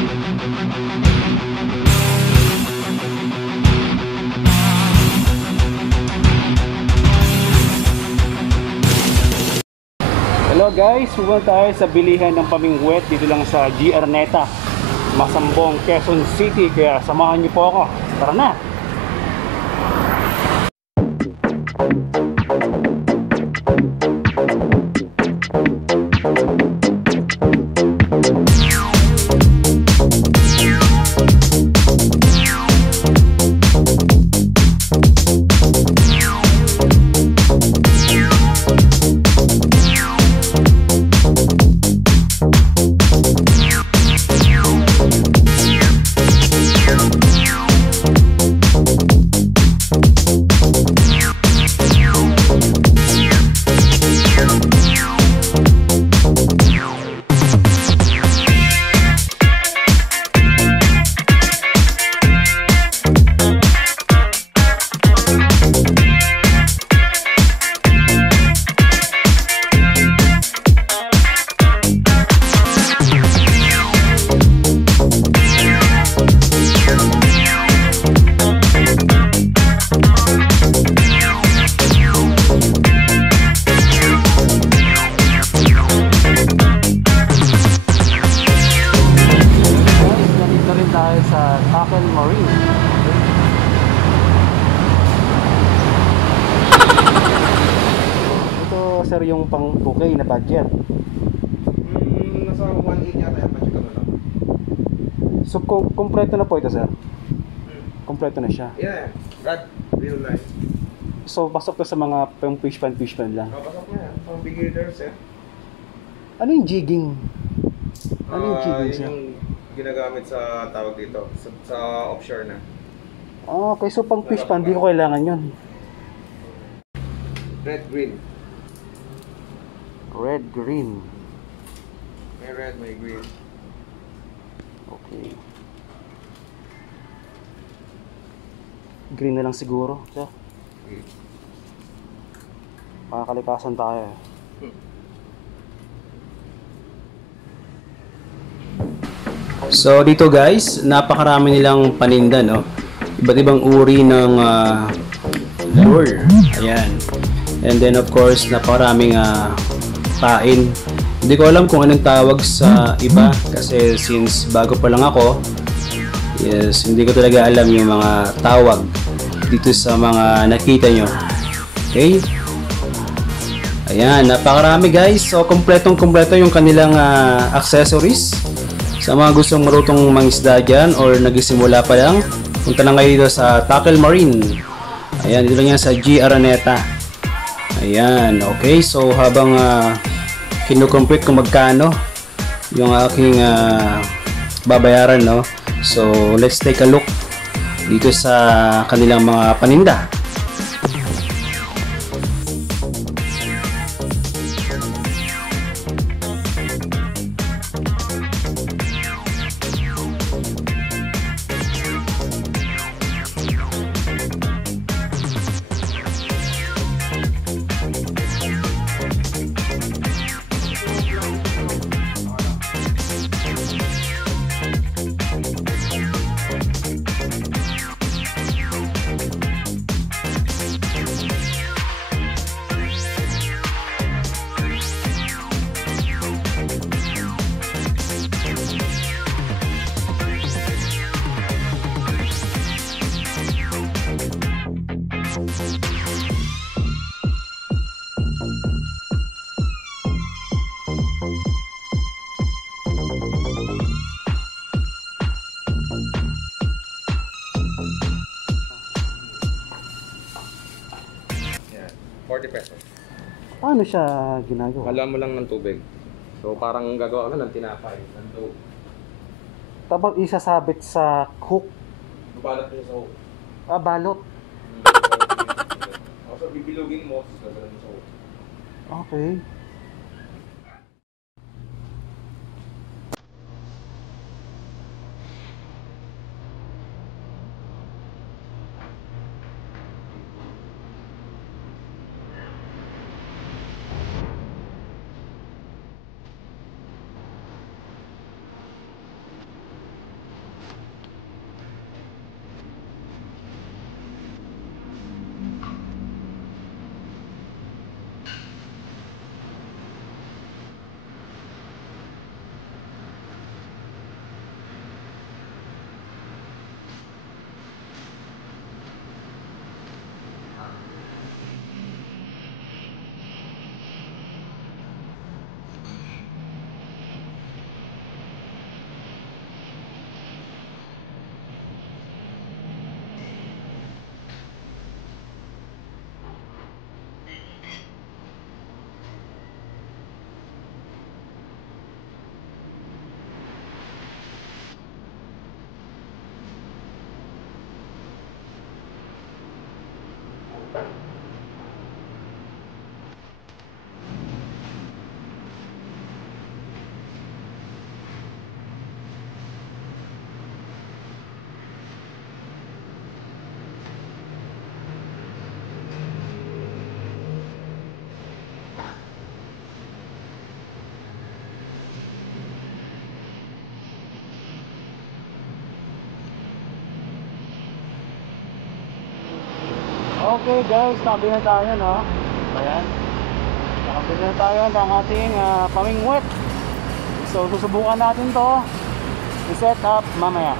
Hello guys, pupunta tayo sa bilihan ng pamingwet dito lang sa G. Araneta, Masambong, Quezon City. Kaya samahan niyo po ako. Tara na! Sir, yung pang 2K na budget. Nasa 1.8 yata yung budget ko na lang. So, kompleto na po ito, sir? Kompleto na siya? Yeah, God, real life. So, pasok to sa mga pang fish pan lang? Pasok na yan, pang beginners eh. Ano yung jigging? Ano yung jigging, sir? Yung ginagamit sa tawag dito, sa offshore na. Okay, so pang fish pan, di ko kailangan yun. Red, green. Red, green. May red, may green. Okay. Green na lang siguro, sir. Green. Makakalikasan tayo eh. So dito guys, napakarami nilang paninda, no? Iba't ibang uri ng lure. Ayan. And then of course, napakaraming pain. Hindi ko alam kung anong tawag sa iba kasi since bago pa lang ako, yes, hindi ko talaga alam yung mga tawag dito sa mga nakita nyo. Okay? Ayan, napakarami guys. So, kompletong-kompleto yung kanilang accessories. Sa mga gustong marutong mangisda dyan or nagisimula pa lang, punta lang kayo dito sa Tackle Marine. Ayan, dito lang yan sa G. Araneta. Ayan, okay. So, habang kinukompute kung magkano yung aking babayaran, no? So, let's take a look dito sa kanilang mga paninda. pesos. Paano siya ginagawa? Haluan mo lang ng tubig. So parang gagawa ka ng tinapay. Tapos isasabit sa hook. Balot mo sa hook. Ah, balot. So bibilugin mo, gagawin mo sa hook. Okay. Okay guys, nakabili na tayo, no? Ayan. Nakabili na tayo ng ating pamingwit. So susubukan natin to i-set up mamaya.